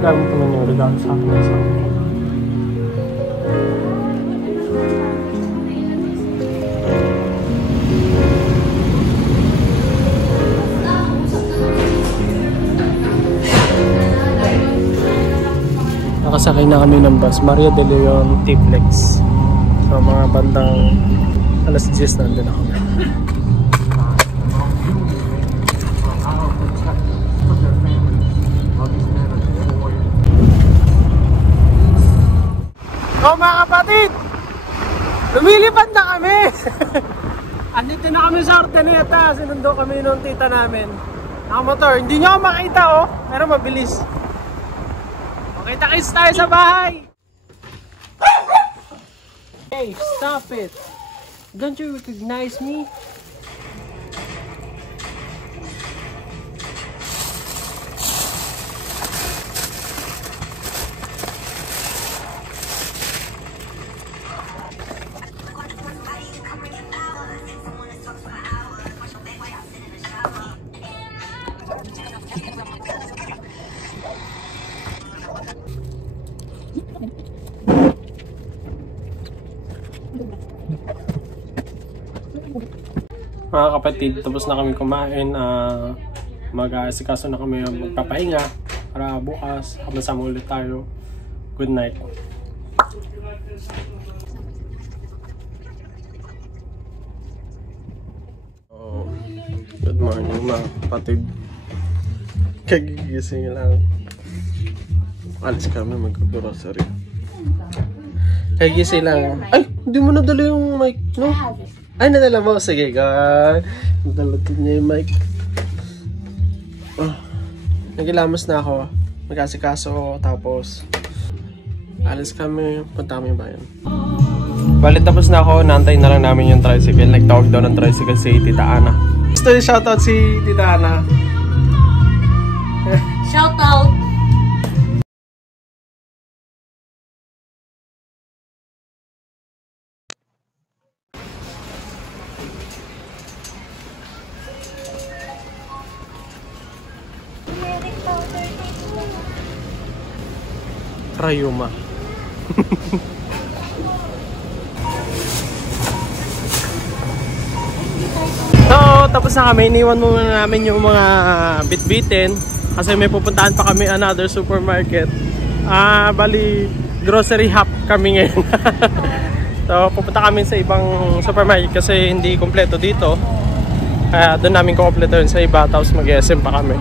Gamit naman yung regalo sa akin. Nakasakay na kami ng bus, Maria de Leon, T-Flex. So mga bandang alas 10 nandun na kami. Oh mga kapatid! Lumilipad na kami! Andito na kami sa Ordaneta. Sinundo kami nung tita namin. Nakamotor. Hindi nyo ako makita oh. Pero mabilis. Kita-kits tayo sa bahay! Hey, stop it! Don't you recognize me? Mga kapatid, tapos na kami kumain. Mag-aasikaso na kami magpapahinga para bukas sama ulit tayo. Good night. Good morning mga kapatid. Kagigising lang. Alis kami mag-grocery. Kagigising lang. Ay, hindi mo nadala yung mic, no? Ay, nadala mo. Sige, God. Nadala niya yung mic. Oh, nagilamos na ako. Magkasikaso. Tapos, alis kami. Punta kami bayan. Bali, tapos na ako. Naantay na lang namin yung tricycle. Nagtawag daw ng tricycle si Tita Ana. Gusto niya shoutout si Tita Ana. Shoutout! Rayuma. So, tapos na kami. Iniwan muna namin yung mga bitbitin kasi may pupuntahan pa kami another supermarket. Bali, grocery hop kami ngayon. So, pupunta kami sa ibang supermarket kasi hindi kompleto dito. Kaya doon namin kukompleto sa iba, tapos mag-SM pa kami.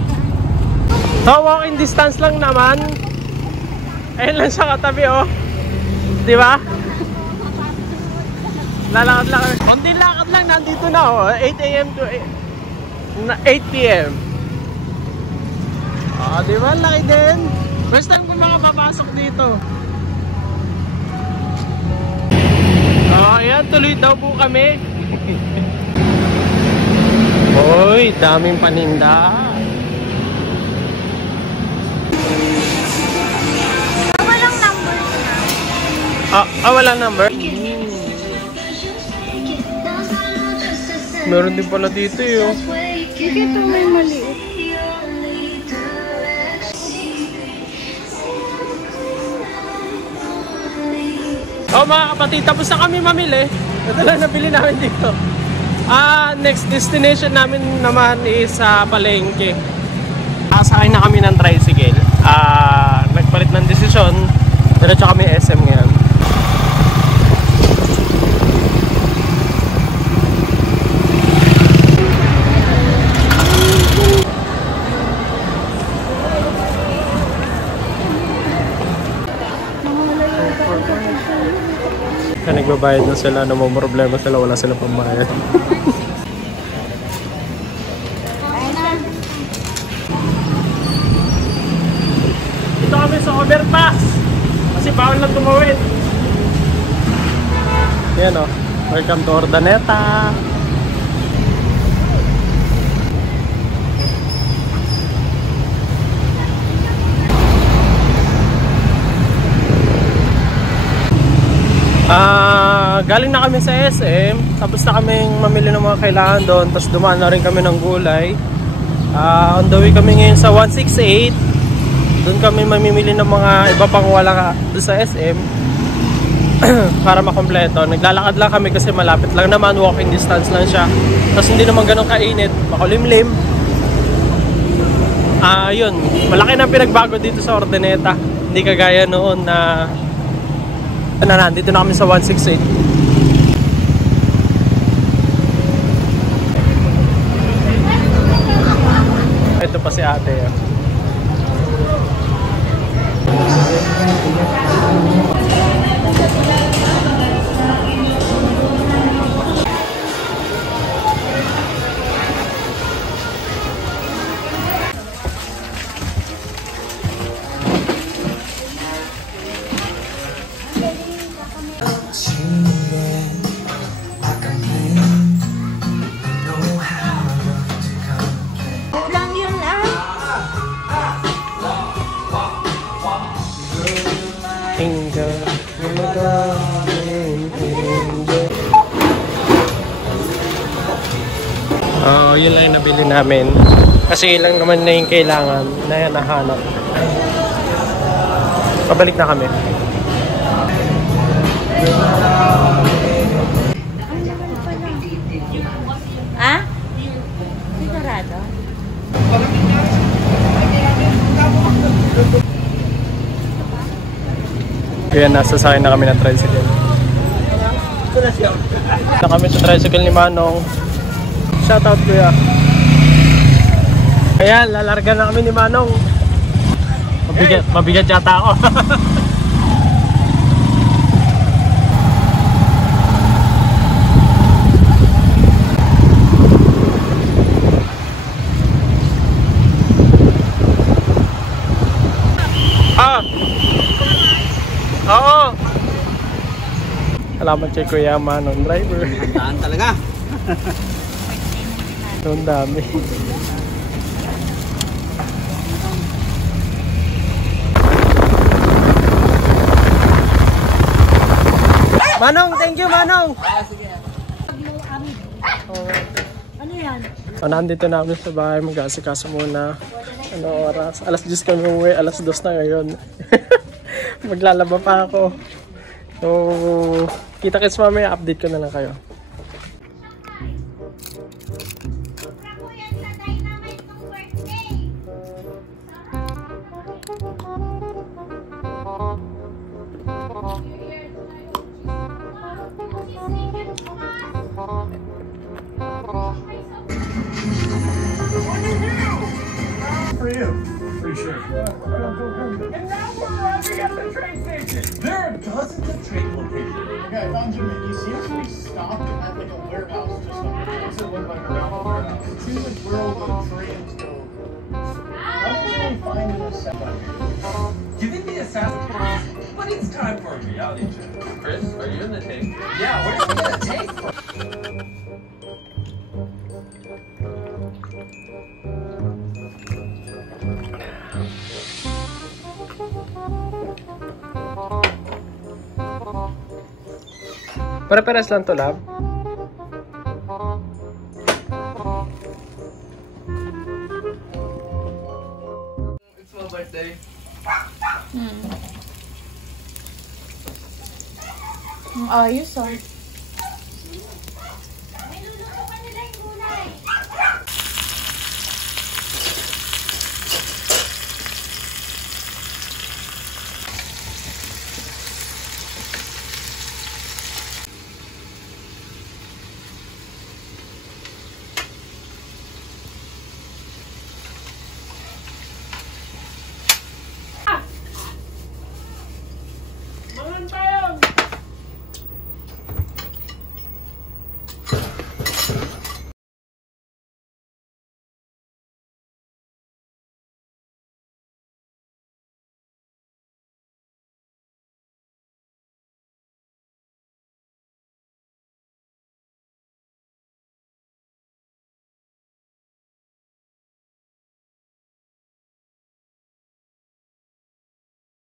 So, walking distance lang naman. Ayun lang siya katabi oh. Di ba? Lalakad lang. Konti lakad lang, nandito na oh. 8 AM to 8 PM. Di ba? Laki din. First time ko makapapasok dito. Ayan, tuloy daw po kami. Hoy, daming paninda. Walang number? Meron din pala dito eh oh. Ito may maliit. Oh mga kapatid, tapos na kami mamili. Ito lang nabili namin dito. Next destination namin naman is Palengke. Sakay na kami ng tricycle. Nagpalit ng desisyon. Diretso kami SM ngayon. Kaya nagbabayad na sila, no mo problema sila, wala silang pambayad. Dito kami sa overpass kasi bawal lang tumawid. Yan o, welcome to Ordaneta. Galing na kami sa SM, tapos na kaming mamili ng mga kailangan doon, tapos dumaan na rin kami ng gulay. On the way kami ngayon sa 168. Doon kami mamimili ng mga iba pang wala doon sa SM para makompleto. Naglalakad lang kami kasi malapit lang naman, walking distance lang siya. Tapos hindi naman ganun kainit, makulimlim. Yun, malaki na pinagbago dito sa Urdaneta. Hindi kagaya noon na nandito na kami sa 168. Ito pa si ate. Yun lang yung nabili namin. Kasi lang naman na yung kailangan na nahanap. Pabalik na kami. Ah? Sigurado? Kaya nasasakay na kami ng tricycle. Na kami sa tricycle ni Manong. Shoutout kuya. Ayan, lalarga na kami ni Manong. Mabigat yata ako. Oo. Salamat kay Kuya Manong driver. Handaan talaga. Ang dami. Manong, thank you Manong. Sige. Ano yan? Nandito namin sa bahay, mag-aasikaso muna. Ano oras? Alas 10 kami umuwi, alas 2 na ngayon. Maglalaba pa ako. So, kita-kits mamaya, update ko na lang kayo. For you. Pretty sure. And now we're arriving at the train station. There are dozens of train locations. Okay, I found Jimmy. He seems to be stopped at like a warehouse just up there. Does it look like a warehouse? It seems like where all the trains go. I don't really find an assassin. You think the assassin? But it's time for a reality check. Chris, are you in the tank? Yeah, where's he gonna take from? Pare-pares lang to, lab. It's my birthday. Ayos ah.